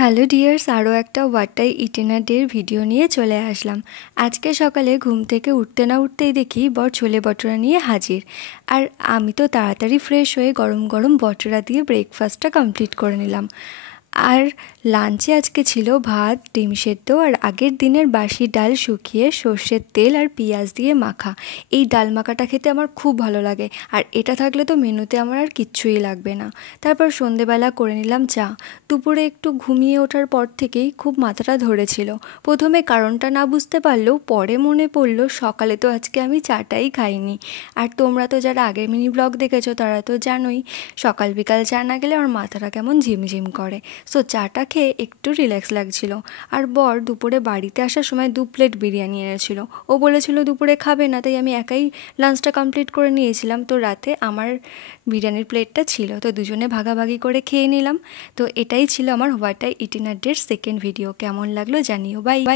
Hello dears, আরও একটা what I it in a ডের ভিডিও নিয়ে চলে আসলাম। আজকে সকালে ঘুম থেকে উঠতে না উঠতেই দেখি বর ছোলে বটরা নিয়ে হাজির। আর আমি তো তাড়াতাড়ি ফ্রেশ হয়ে গরম গরম বটরা দিয়ে ব্রেকফাস্টটা কমপ্লিট করে নিলাম। আর লাঞ্চে আজকে ছিল ভাত, ডিম সেদ্ধ আর আগের দিনের বাসি ডাল শুকিয়ে সর্ষের তেল আর পেঁয়াজ দিয়ে মাখা। এই ডাল মাখাটা খেতে আমার খুব ভালো লাগে, আর এটা থাকলে তো মেনুতে আমার আর কিচ্ছুই লাগবে না। তারপর সন্ধেবেলা করে নিলাম চা। দুপুরে একটু ঘুমিয়ে ওঠার পর থেকেই খুব মাথাটা ধরেছিল। প্রথমে কারণটা না বুঝতে পারলেও পরে মনে পড়লো সকালে তো আজকে আমি চাটাই খাইনি। আর তোমরা তো যারা আগের মিনি ব্লগ দেখেছো তারা তো জানোই সকাল বিকাল চা না গেলে আমার মাথাটা কেমন ঝিমঝিম করে। সো চাটা খেয়ে একটু রিল্যাক্স লাগছিল। আর বর দুপুরে বাড়িতে আসার সময় 2 প্লেট বিরিয়ানি এনেছিল। ও বলেছিল দুপুরে খাবে না, তাই আমি একাই লাঞ্চটা কমপ্লিট করে নিয়েছিলাম। তো রাতে আমার বিরিয়ানির প্লেটটা ছিল, তো দুজনে ভাগাভাগি করে খেয়ে নিলাম। তো এটাই ছিল আমার what I it in a ডের সেকেন্ড ভিডিও। কেমন লাগলো জানিও। Bye bye.